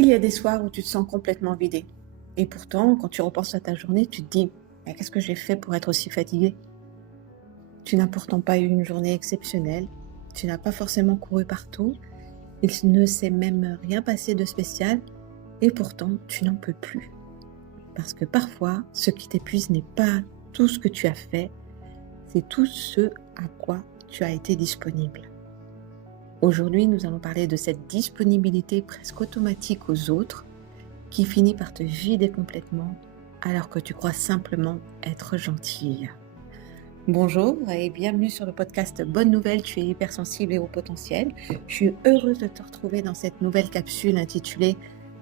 Il y a des soirs où tu te sens complètement vidé. Et pourtant, quand tu repenses à ta journée, tu te dis: «Mais qu'est-ce que j'ai fait pour être aussi fatigué?» Tu n'as pourtant pas eu une journée exceptionnelle, tu n'as pas forcément couru partout, il ne s'est même rien passé de spécial et pourtant tu n'en peux plus. Parce que parfois, ce qui t'épuise n'est pas tout ce que tu as fait, c'est tout ce à quoi tu as été disponible. Aujourd'hui, nous allons parler de cette disponibilité presque automatique aux autres qui finit par te vider complètement alors que tu crois simplement être gentille. Bonjour et bienvenue sur le podcast Bonne Nouvelle, tu es hypersensible et au potentiel. Je suis heureuse de te retrouver dans cette nouvelle capsule intitulée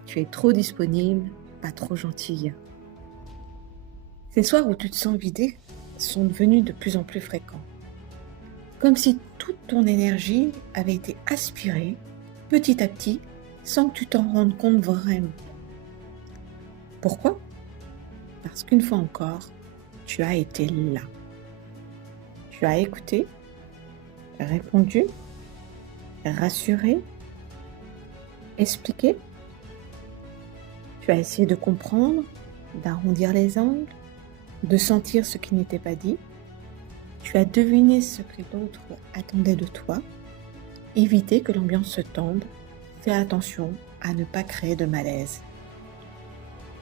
Tu es trop disponible, pas trop gentille. Ces soirs où tu te sens vidé sont devenus de plus en plus fréquents. Comme si toute ton énergie avait été aspirée petit à petit sans que tu t'en rendes compte vraiment. Pourquoi ? Parce qu'une fois encore, tu as été là. Tu as écouté, répondu, rassuré, expliqué. Tu as essayé de comprendre, d'arrondir les angles, de sentir ce qui n'était pas dit. Tu as deviné ce que l'autre attendait de toi, éviter que l'ambiance se tende, fais attention à ne pas créer de malaise.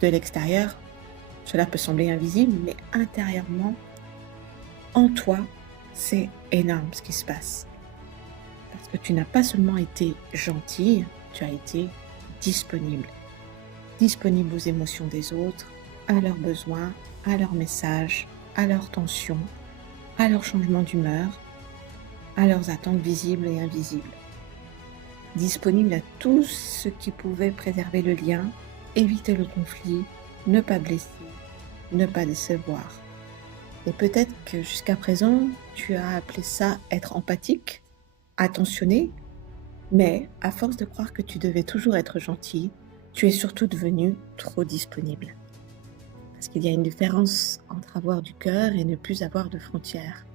De l'extérieur, cela peut sembler invisible, mais intérieurement, en toi, c'est énorme ce qui se passe. Parce que tu n'as pas seulement été gentille, tu as été disponible. Disponible aux émotions des autres, à leurs besoins, à leurs messages, à leurs tensions, à leurs changements d'humeur, à leurs attentes visibles et invisibles. Disponible à tout ce qui pouvait préserver le lien, éviter le conflit, ne pas blesser, ne pas décevoir. Et peut-être que jusqu'à présent, tu as appelé ça être empathique, attentionné, mais à force de croire que tu devais toujours être gentil, tu es surtout devenu trop disponible. Parce qu'il y a une différence entre avoir du cœur et ne plus avoir de frontières.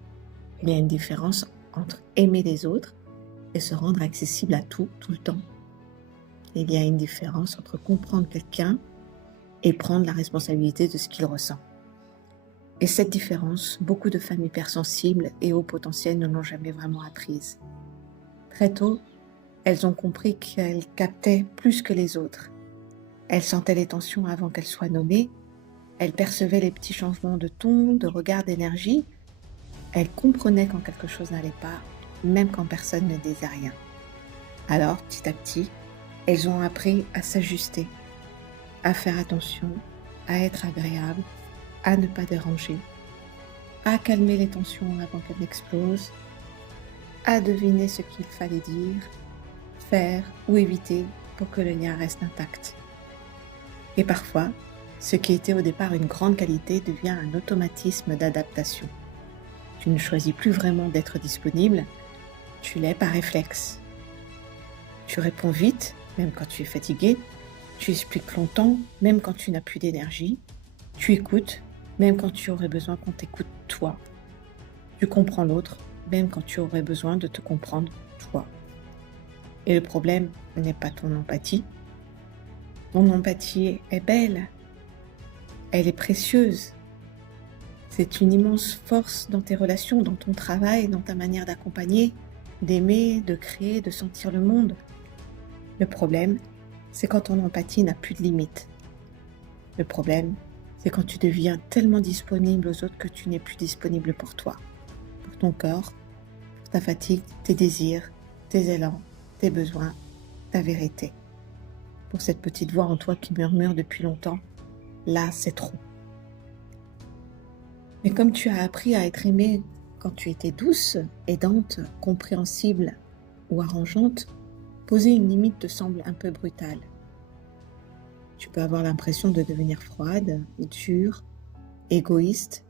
Il y a une différence entre aimer les autres et se rendre accessible à tout le temps. Il y a une différence entre comprendre quelqu'un et prendre la responsabilité de ce qu'il ressent. Et cette différence, beaucoup de femmes hypersensibles et hauts potentiels ne l'ont jamais vraiment apprise. Très tôt, elles ont compris qu'elles captaient plus que les autres. Elles sentaient les tensions avant qu'elles soient nommées. Elles percevaient les petits changements de ton, de regard, d'énergie. Elles comprenaient quand quelque chose n'allait pas, même quand personne ne disait rien. Alors, petit à petit, elles ont appris à s'ajuster, à faire attention, à être agréables, à ne pas déranger, à calmer les tensions avant qu'elles n'explosent, à deviner ce qu'il fallait dire, faire ou éviter pour que le lien reste intact. Et parfois, ce qui était au départ une grande qualité devient un automatisme d'adaptation. Tu ne choisis plus vraiment d'être disponible, tu l'es par réflexe. Tu réponds vite, même quand tu es fatigué, tu expliques longtemps, même quand tu n'as plus d'énergie, tu écoutes, même quand tu aurais besoin qu'on t'écoute toi. Tu comprends l'autre, même quand tu aurais besoin de te comprendre toi. Et le problème n'est pas ton empathie. Ton empathie est belle, elle est précieuse. C'est une immense force dans tes relations, dans ton travail, dans ta manière d'accompagner, d'aimer, de créer, de sentir le monde. Le problème, c'est quand ton empathie n'a plus de limites. Le problème, c'est quand tu deviens tellement disponible aux autres que tu n'es plus disponible pour toi, pour ton corps, pour ta fatigue, tes désirs, tes élans, tes besoins, ta vérité. Pour cette petite voix en toi qui murmure depuis longtemps, là c'est trop. Mais comme tu as appris à être aimée quand tu étais douce, aidante, compréhensible ou arrangeante, poser une limite te semble un peu brutal. Tu peux avoir l'impression de devenir froide, dure, égoïste,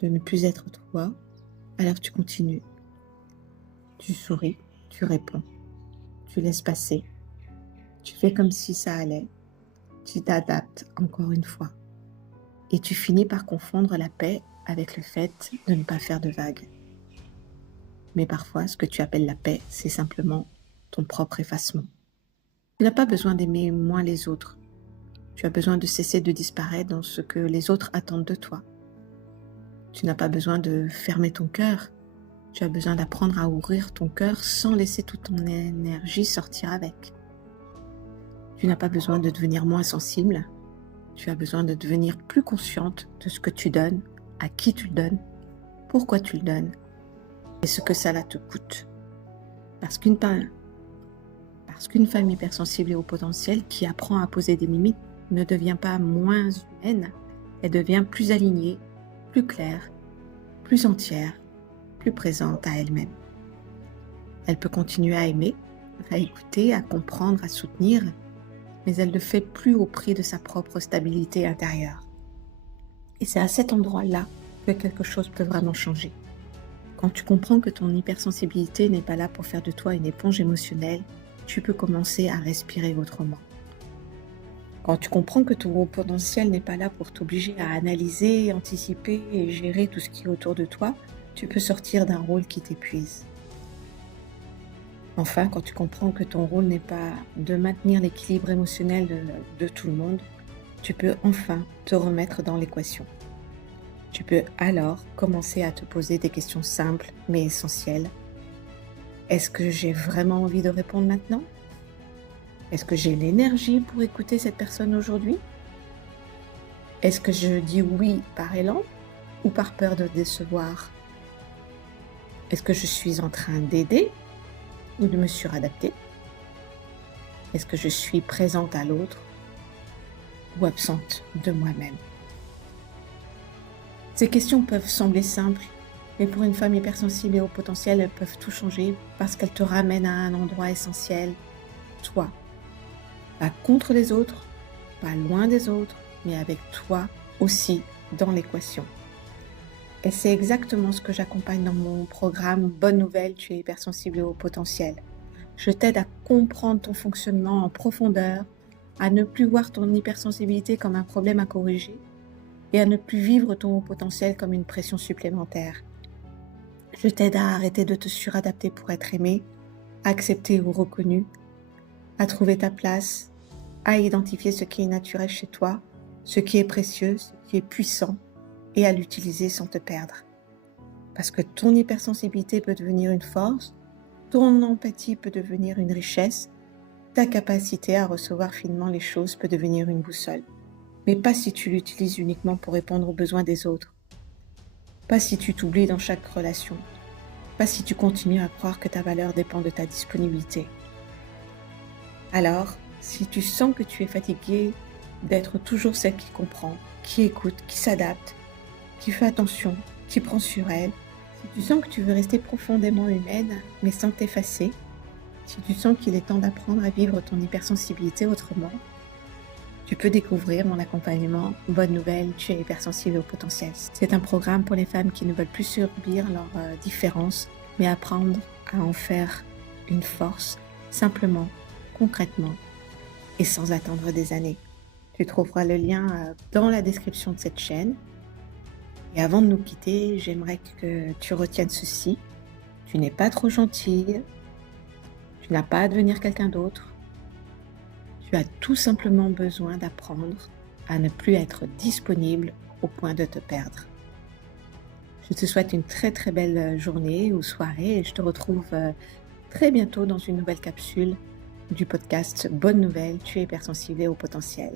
de ne plus être toi, alors tu continues. Tu souris, tu réponds, tu laisses passer, tu fais comme si ça allait, tu t'adaptes encore une fois. Et tu finis par confondre la paix avec le fait de ne pas faire de vagues. Mais parfois, ce que tu appelles la paix, c'est simplement ton propre effacement. Tu n'as pas besoin d'aimer moins les autres. Tu as besoin de cesser de disparaître dans ce que les autres attendent de toi. Tu n'as pas besoin de fermer ton cœur. Tu as besoin d'apprendre à ouvrir ton cœur sans laisser toute ton énergie sortir avec. Tu n'as pas besoin de devenir moins sensible. Tu as besoin de devenir plus consciente de ce que tu donnes, à qui tu le donnes, pourquoi tu le donnes et ce que cela te coûte. Parce qu'une femme hypersensible et au potentiel qui apprend à poser des limites ne devient pas moins humaine, elle devient plus alignée, plus claire, plus entière, plus présente à elle-même. Elle peut continuer à aimer, à écouter, à comprendre, à soutenir, mais elle ne le fait plus au prix de sa propre stabilité intérieure. Et c'est à cet endroit-là que quelque chose peut vraiment changer. Quand tu comprends que ton hypersensibilité n'est pas là pour faire de toi une éponge émotionnelle, tu peux commencer à respirer autrement. Quand tu comprends que ton haut potentiel n'est pas là pour t'obliger à analyser, anticiper et gérer tout ce qui est autour de toi, tu peux sortir d'un rôle qui t'épuise. Enfin, quand tu comprends que ton rôle n'est pas de maintenir l'équilibre émotionnel de tout le monde, tu peux enfin te remettre dans l'équation. Tu peux alors commencer à te poser des questions simples mais essentielles. Est-ce que j'ai vraiment envie de répondre maintenant ? Est-ce que j'ai l'énergie pour écouter cette personne aujourd'hui ? Est-ce que je dis oui par élan ou par peur de décevoir ? Est-ce que je suis en train d'aider ou de me suradapter ? Est-ce que je suis présente à l'autre ou absente de moi-même ? Ces questions peuvent sembler simples, mais pour une femme hypersensible et au potentiel, elles peuvent tout changer parce qu'elles te ramènent à un endroit essentiel, toi. Pas contre les autres, pas loin des autres, mais avec toi aussi dans l'équation. Et c'est exactement ce que j'accompagne dans mon programme Bonne Nouvelle, tu es hypersensible et au potentiel. Je t'aide à comprendre ton fonctionnement en profondeur, à ne plus voir ton hypersensibilité comme un problème à corriger et à ne plus vivre ton haut potentiel comme une pression supplémentaire. Je t'aide à arrêter de te suradapter pour être aimé, accepté ou reconnu, à trouver ta place, à identifier ce qui est naturel chez toi, ce qui est précieux, ce qui est puissant, et à l'utiliser sans te perdre. Parce que ton hypersensibilité peut devenir une force, ton empathie peut devenir une richesse, ta capacité à recevoir finement les choses peut devenir une boussole. Mais pas si tu l'utilises uniquement pour répondre aux besoins des autres. Pas si tu t'oublies dans chaque relation. Pas si tu continues à croire que ta valeur dépend de ta disponibilité. Alors, si tu sens que tu es fatiguée d'être toujours celle qui comprend, qui écoute, qui s'adapte, qui fait attention, qui prend sur elle, si tu sens que tu veux rester profondément humaine, mais sans t'effacer, si tu sens qu'il est temps d'apprendre à vivre ton hypersensibilité autrement, tu peux découvrir mon accompagnement Bonne Nouvelle, tu es hypersensible au potentiel. C'est un programme pour les femmes qui ne veulent plus subir leurs différences, mais apprendre à en faire une force, simplement, concrètement, et sans attendre des années. Tu trouveras le lien dans la description de cette chaîne. Et avant de nous quitter, j'aimerais que tu retiennes ceci. Tu n'es pas trop gentille, tu n'as pas à devenir quelqu'un d'autre. Tu as tout simplement besoin d'apprendre à ne plus être disponible au point de te perdre. Je te souhaite une très très belle journée ou soirée et je te retrouve très bientôt dans une nouvelle capsule du podcast Bonne Nouvelle, tu es hypersensible et au potentiel.